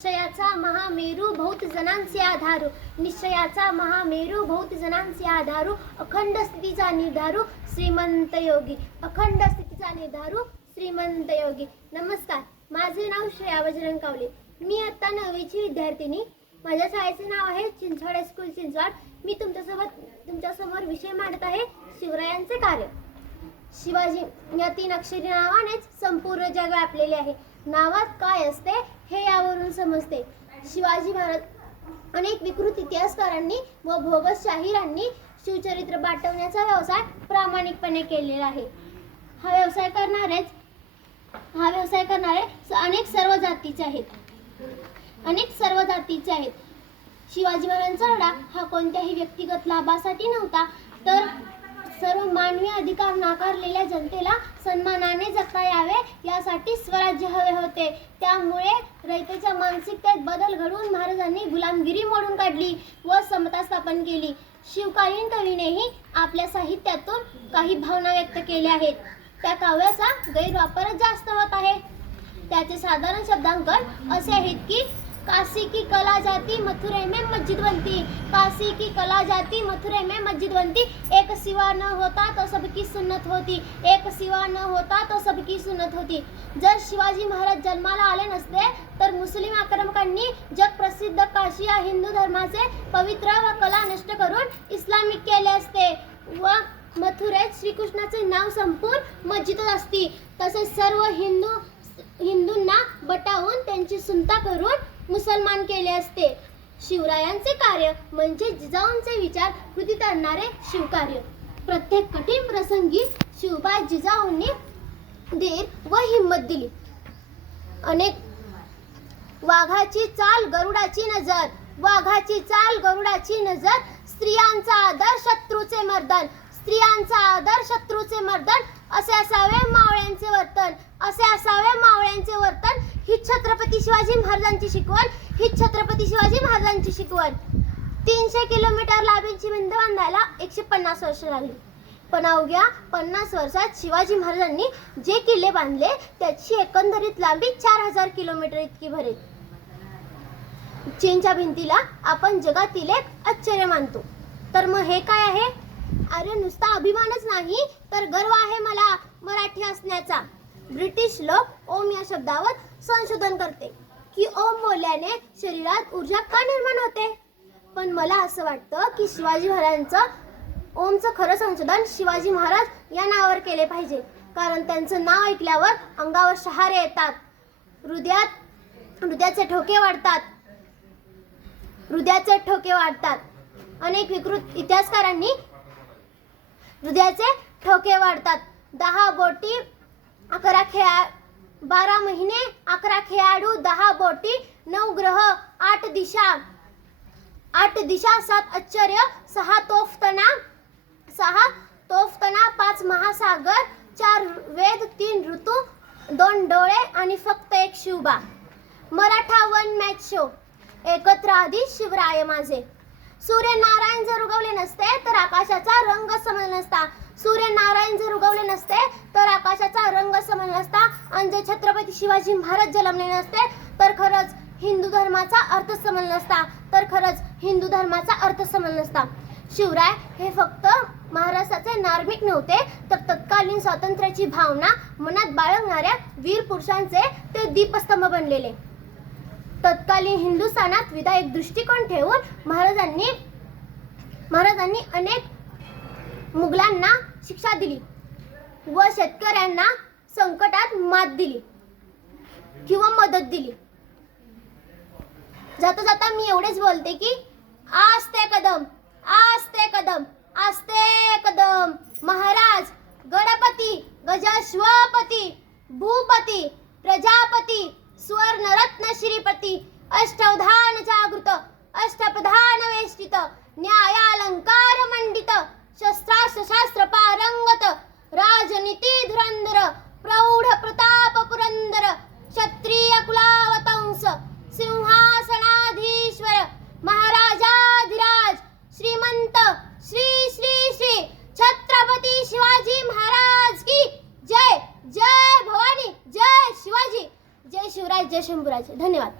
निश्चयाचा महामेरू बहुत जनांचे आधारू, निश्चयाचा महामेरू बहुत जनांचे आधारू, अखंड स्थितीचा निर्धारू श्रीमंत योगी, अखंड स्थितीचा निर्धारू श्रीमंत योगी. नमस्कार, माझे नाव श्रेया बजरंग कावले. मी आता 9वीची विद्यार्थिनी. माझ्या शाळेचे नाव आहे चिंचवड हायस्कूल चिंचवड. मी तुमच्यासमोर विषय मांडत आहे शिवरायांचे कार्य. शिवाजी या 3 अक्षरी नावानेच संपूर्ण जग व्यापलेले आहे. नावात काय असते हे यावरून समजते. शिवाजी महाराज अनेक विकृत इतिहासकारांनी व बोगस शाहिरांनी शिवचरित्र बाटवण्याचा व्यवसाय प्रामाणिकपणे केलेला आहे. हा व्यवसाय करणारे अनेक सर्व जातीचे आहेत. शिवाजी महाराजांचा लढा हा कोणत्याही व्यक्तिगत लाभासाठी नव्हता, तर सर्व मानवी अधिकार नाकारलेल्या जनतेला सन्मानाने जगता यावे यासाठी स्वराज्य हवे होते. त्यामुळे रयतेच्या मानसिकतेत बदल घडवून महाराजांनी गुलामगिरी मोडून काढली व समता स्थापन केली. शिवकालीन कवीनेही आपल्या साहित्यातून काही भावना व्यक्त केल्या आहेत. त्या काव्याचा गैरवापरच जास्त होत आहे. त्याचे साधारण शब्दांकन असे आहेत की काशी की कला जाती मथुरे में मस्जिद बनती, काशी की कला जाती मथुरे में मस्जिद बनती, एक सिवा न होता तो सबकी सुन्नत होती, एक सिवा न होता तो सबकी सुन्नत होती. जर शिवाजी महाराज जन्माला आले नसते तर मुस्लिम आक्रमकांनी जग प्रसिद्ध काशी या हिंदू धर्माचे पवित्र व कला नष्ट करून इस्लामिक केले असते व मथुरेत श्रीकृष्णाचे नाव संपून मस्जिदच असती. तसेच सर्व हिंदूंना बटावून त्यांची सुनता करून मुसलमान केले असते. शिवरायांचे कार्य म्हणजे जिजाऊंचे विचार कृतीत आणणारे शिवकार्य. प्रत्येक कठीण प्रसंगी शिवबा जिजाऊंनी धीर व हिंमत दिली. वाघाची चाल गरुडाची नजर, वाघाची चाल गरुडाची नजर, स्त्रियांचा आदर शत्रूचे मर्दन, स्त्रियांचा आदर शत्रूचे मर्दन, असे असावे मावळ्यांचे वर्तन, असे असावे मावळ्यांचे वर्तन. ही छत्रपती शिवाजी महाराजांची शिकवण, ही छत्रपती शिवाजी महाराजांची शिकवण. 300 किलोमीटर लांबीची भिंत बांधायला 150 वर्ष लागली, पण अवघ्या 50 वर्षात शिवाजी महाराजांनी जे किल्ले बांधले त्याची एकंदरीत लांबी 4000 किलोमीटर इतकी भरेल. चीनच्या भिंतीला आपण जगातील एक आश्चर्य मानतो, तर मग हे काय आहे? अरे नुसता अभिमानच नाही तर गर्व आहे मला मराठी असण्याचा. ब्रिटिश लोक ओम या शब्दावर संशोधन करते की ओम बोलल्याने शरीरात ऊर्जा का निर्माण होते, पण मला असं वाटतं की शिवाजी महाराजांचं ओमचं खरं संशोधन शिवाजी महाराज या नावावर केले पाहिजे. कारण त्यांचं नाव ऐकल्यावर अंगावर शहारे येतात, हृदयाचे ठोके वाढतात. अनेक विकृत इतिहासकारांनी हृदयाचे ठोके वाढतात. 10 बोटी 12 महिने 11 खेळाडू, 10 बोटी 9 ग्रह, 8 दिशा 7 आश्चर्य, 6 तोफतना 5 महासागर, 4 वेद, 3 ऋतू, 2 डोळे आणि फक्त एक Shivba. Maratha one match show. एकत्र आधी शिवराय माझे. सूर्यनारायण जर उगवले नसते तर आकाशाचा रंग समजला नसता. सूर्यनारायण जर उगवले नसते तर आकाशाचा रंग समजला नसता. आणि जर छत्रपती शिवाजी महाराज जन्मले नसते तर खरंच हिंदू धर्माचा अर्थ समजला नसता. शिवराय हे फक्त महाराष्ट्राचे नार्भिक नव्हते, तर तत्कालीन स्वातंत्र्याची भावना मनात बाळगणाऱ्या वीर पुरुषांचे ते दीपस्तंभ बनलेले. तत्कालीन हिंदुस्थानात विधायक दृष्टिकोन ठेवून महाराजांनी अनेक मुघलांना शिक्षा दिली व शेतकऱ्यांना संकटात मात दिली किंवा मदत दिली. जाता जाता मी एवढेच बोलते की आस्ते कदम, आस्ते कदम, आस्ते कदम. महाराज गणपती, गजश्वपती, भूपती, प्रजापती, स्वर्णरत्न श्रीपती, अष्टवधान जागृत, अष्टप्रधान वेष्टित, न्यायालंकार मंडित, शस्त्रास्त्र पारंगत, राजनीती धुरंधर, प्रौढ प्रताप पुरंदर, क्षत्रिय कुलावतंस, सिंहासनाधीश्वर, महाराजाधिराज, श्रीमंत, श्री श्री श्री छत्रपती शिवाजी महाराज की जय. जय भवानी, जय शिवाजी, जय शिवराज, जय शंभूराज. धन्यवाद.